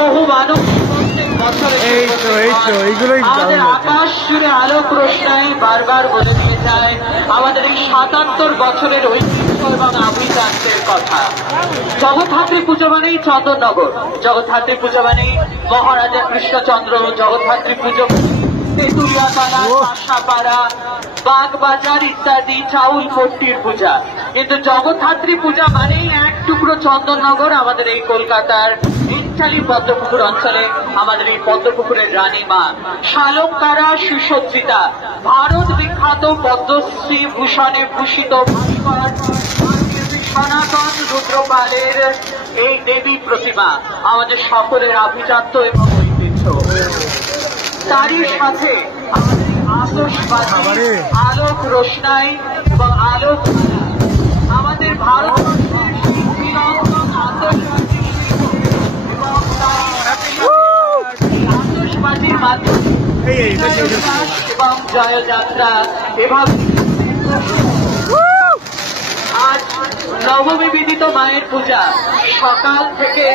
বহু মানব আমাদের আকাশ জুড়ে আলোক রোশনাই বারবার বলে দিয়ে যায় আমাদের এই ৭৭ বছরের ঐতিহ্য এবং আভিজাত্যের কথা। জগদ্ধাত্রী পুজো মানেই চন্দননগর, জগদ্ধাত্রী পুজো মানেই মহারাজা কৃষ্ণচন্দ্র, জগদ্ধাত্রী পুজো তেঁতুলিয়াপাড়া, কাঁসাপাড়া, বাগবাজার ইত্যাদি চাউল পট্টির পূজা। কিন্তু জগদ্ধাত্রী পূজা মানেই এক টুকরো চন্দননগর আমাদের এই কলকাতার ইটালি পদ্মপুকুর অঞ্চলে, আমাদের এই পদ্মপুকুরের রানী মা শালঙ্কারা সুসজ্জিতা ভারত বিখ্যাত পদ্মশ্রী ভূষণে ভূষিত সনাতন রুদ্রপালের এই দেবী প্রতিমা আমাদের সকলের আভিজাত্য এবং ঐতিহ্য। তারই সাথে আতশবাজি, আলোক রোশনাই এবং আলোক আমাদের ভারতবর্ষের শিল্পীরঞ্জন আতশবাজি এবং আতশবাজির মাধ্যমে এবং জয়যাত্রা এভাবে আজ নবমী বিদিত মায়ের পূজা সকাল থেকে